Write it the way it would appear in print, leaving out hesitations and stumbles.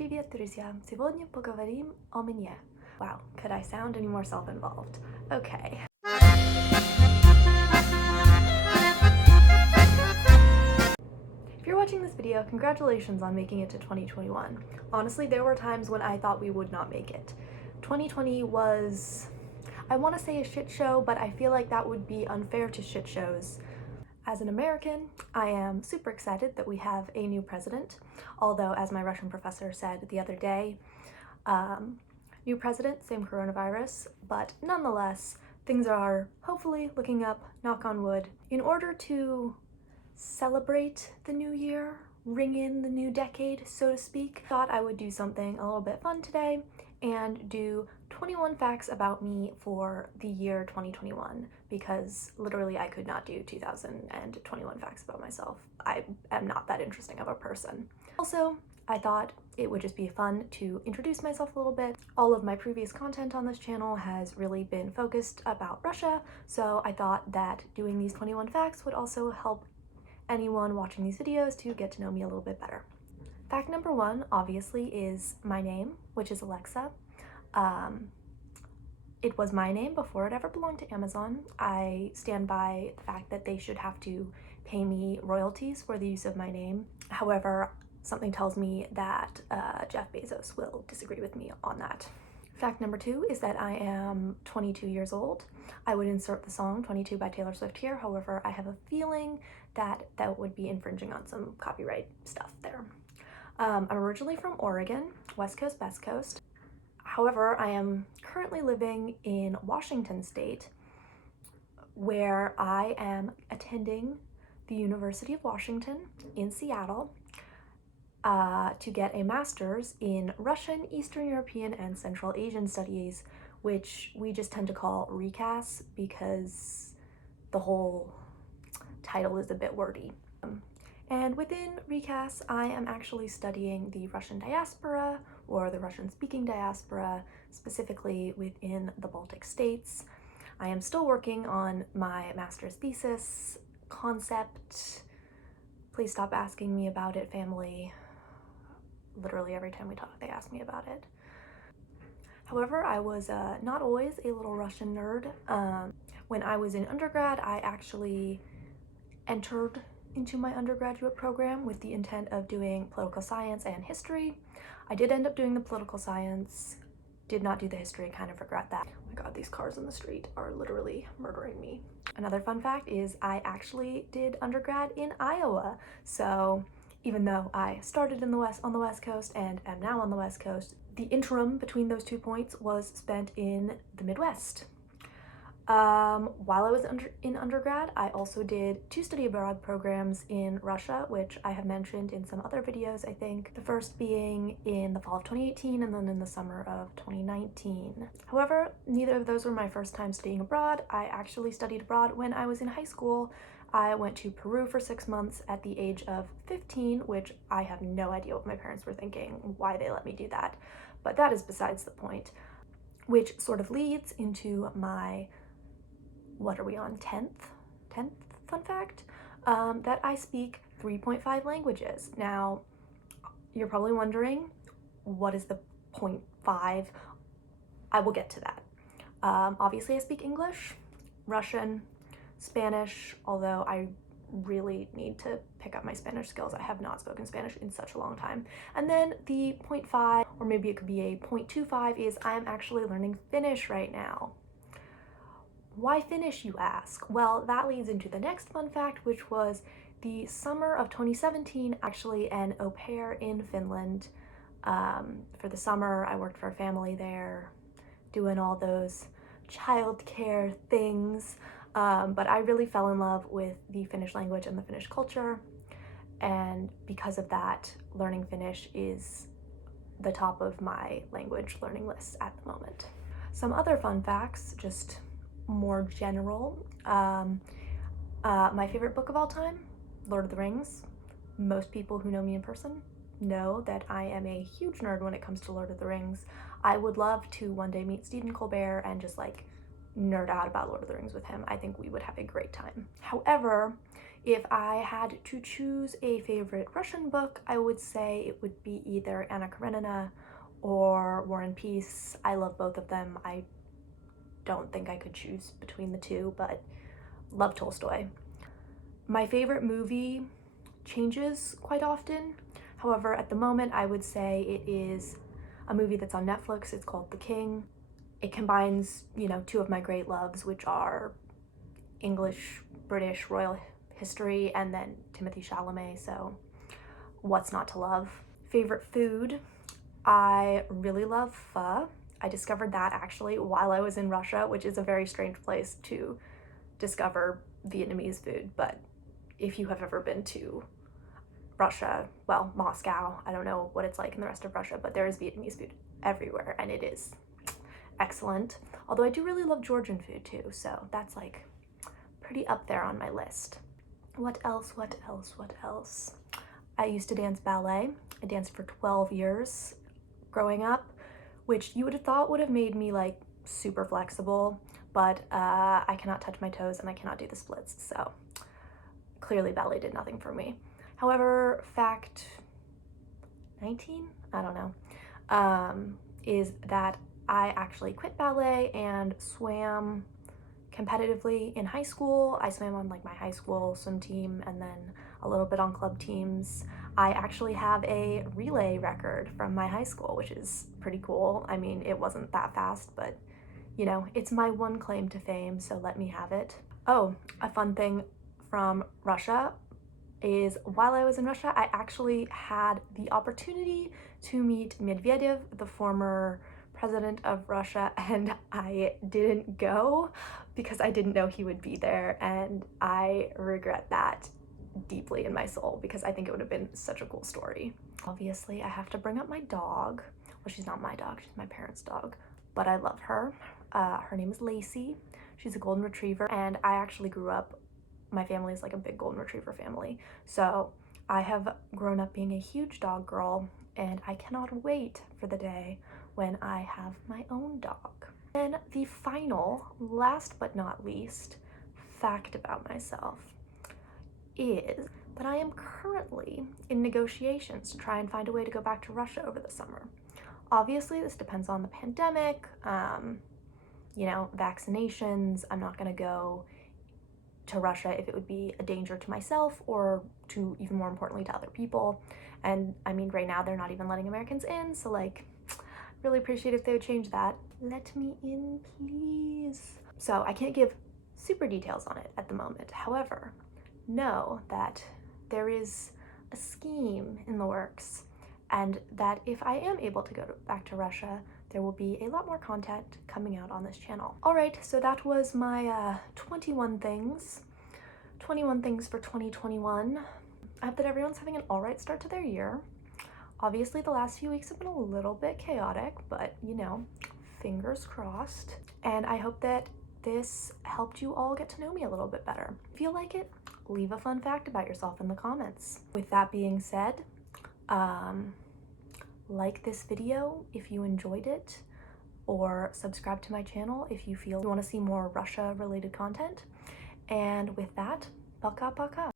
Привет, друзья! Сегодня поговорим о мне. Wow, could I sound any more self-involved? Okay. If you're watching this video, congratulations on making it to 2021. Honestly, there were times when I thought we would not make it. 2020 was, I want to say a shit show, but I feel like that would be unfair to shit shows. As an American, I am super excited that we have a new president, although as my Russian professor said the other day, new president, same coronavirus, but nonetheless, things are hopefully looking up, knock on wood. In order to celebrate the new year, ring in the new decade, so to speak, I thought I would do something a little bit fun today and do 21 facts about me for the year 2021, because literally I could not do 2021 facts about myself. I am not that interesting of a person. Also, I thought it would just be fun to introduce myself a little bit. All of my previous content on this channel has really been focused about Russia, so I thought that doing these 21 facts would also help anyone watching these videos to get to know me a little bit better. Fact number one, obviously, is my name, which is Alexa. It was my name before it ever belonged to Amazon. I stand by the fact that they should have to pay me royalties for the use of my name. However, something tells me that Jeff Bezos will disagree with me on that. Fact number two is that I am 22 years old. I would insert the song 22 by Taylor Swift here, however, I have a feeling that that would be infringing on some copyright stuff there. I'm originally from Oregon, West Coast, Best Coast. However, I am currently living in Washington State, where I am attending the University of Washington in Seattle to get a master's in Russian, Eastern European, and Central Asian Studies, which we just tend to call RECAS because the whole title is a bit wordy. And within RECAS, I am actually studying the Russian diaspora, or the Russian-speaking diaspora, specifically within the Baltic states. I am still working on my master's thesis concept. Please stop asking me about it, family. Literally every time we talk, they ask me about it. However, I was not always a little Russian nerd. When I was in undergrad, I actually entered into my undergraduate program with the intent of doing political science and history. I did end up doing the political science, did not do the history, kind of regret that. Oh my god, these cars in the street are literally murdering me. Another fun fact is I actually did undergrad in Iowa, so even though I started on the West Coast and am now on the West Coast, the interim between those 2 points was spent in the Midwest. While I was in undergrad, I also did 2 study abroad programs in Russia, which I have mentioned in some other videos, I think. The first being in the fall of 2018 and then in the summer of 2019. However, neither of those were my first time studying abroad. I actually studied abroad when I was in high school. I went to Peru for 6 months at the age of 15, which I have no idea what my parents were thinking, why they let me do that, but that is besides the point. Which sort of leads into my, what are we on, 10th fun fact? That I speak 3.5 languages. Now, you're probably wondering, what is the 0.5? I will get to that. Obviously I speak English, Russian, Spanish, although I really need to pick up my Spanish skills. I have not spoken Spanish in such a long time. And then the 0.5, or maybe it could be a 0.25, is I am actually learning Finnish right now. Why Finnish, you ask? Well, that leads into the next fun fact, which was the summer of 2017, actually an au pair in Finland. For the summer, I worked for a family there, doing all those childcare things, but I really fell in love with the Finnish language and the Finnish culture, and because of that, learning Finnish is the top of my language learning list at the moment. Some other fun facts, just more general. My favorite book of all time, Lord of the Rings. Most people who know me in person know that I am a huge nerd when it comes to Lord of the Rings. I would love to one day meet Stephen Colbert and just like nerd out about Lord of the Rings with him. I think we would have a great time. However, If I had to choose a favorite Russian book, I would say it would be either Anna Karenina or War and Peace. I love both of them. I don't think I could choose between the two, but love Tolstoy. My favorite movie changes quite often. However, at the moment, I would say it is a movie that's on Netflix. It's called The King. It combines, two of my great loves, which are English, British, royal history, and then Timothée Chalamet, so what's not to love? Favorite food? I really love pho. I discovered that actually while I was in Russia, which is a very strange place to discover Vietnamese food, but if you have ever been to Russia, well, Moscow, I don't know what it's like in the rest of Russia, but there is Vietnamese food everywhere, and it is excellent. Although I do really love Georgian food too, so that's like pretty up there on my list. What else? I used to dance ballet. I danced for 12 years growing up, which you would have thought would have made me like super flexible, but I cannot touch my toes and I cannot do the splits, so clearly ballet did nothing for me. However, fact 19, I don't know, is that I actually quit ballet and swam competitively in high school. I swam on like my high school swim team and then a little bit on club teams. I actually have a relay record from my high school, which is pretty cool. I mean, it wasn't that fast, but it's my one claim to fame, so let me have it. Oh, a fun thing from Russia is while I was in Russia, I actually had the opportunity to meet Medvedev, the former president of Russia, and I didn't go because I didn't know he would be there, and I regret that deeply in my soul because I think it would have been such a cool story. Obviously, I have to bring up my dog. Well, she's not my dog, she's my parents' dog, but I love her. Her name is Lacey. She's a golden retriever, and I actually grew up, my family is like a big golden retriever family, so I have grown up being a huge dog girl, and I cannot wait for the day when I have my own dog. And the final, last but not least, fact about myself is that I am currently in negotiations to try and find a way to go back to Russia over the summer. Obviously, this depends on the pandemic, vaccinations. I'm not gonna go to Russia if it would be a danger to myself or to, even more importantly, to other people. And I mean, right now they're not even letting Americans in, so like, really appreciate if they would change that. Let me in, please. So I can't give super details on it at the moment. However, know that there is a scheme in the works, and that if I am able to go back to Russia, there will be a lot more content coming out on this channel. All right, so that was my 21 things for 2021. I hope that everyone's having an all right start to their year. Obviously, the last few weeks have been a little bit chaotic, but fingers crossed. And I hope that this helped you all get to know me a little bit better. If you like it, leave a fun fact about yourself in the comments. With that being said, like this video if you enjoyed it, or subscribe to my channel if you feel you want to see more Russia related content. And with that, пока-пока.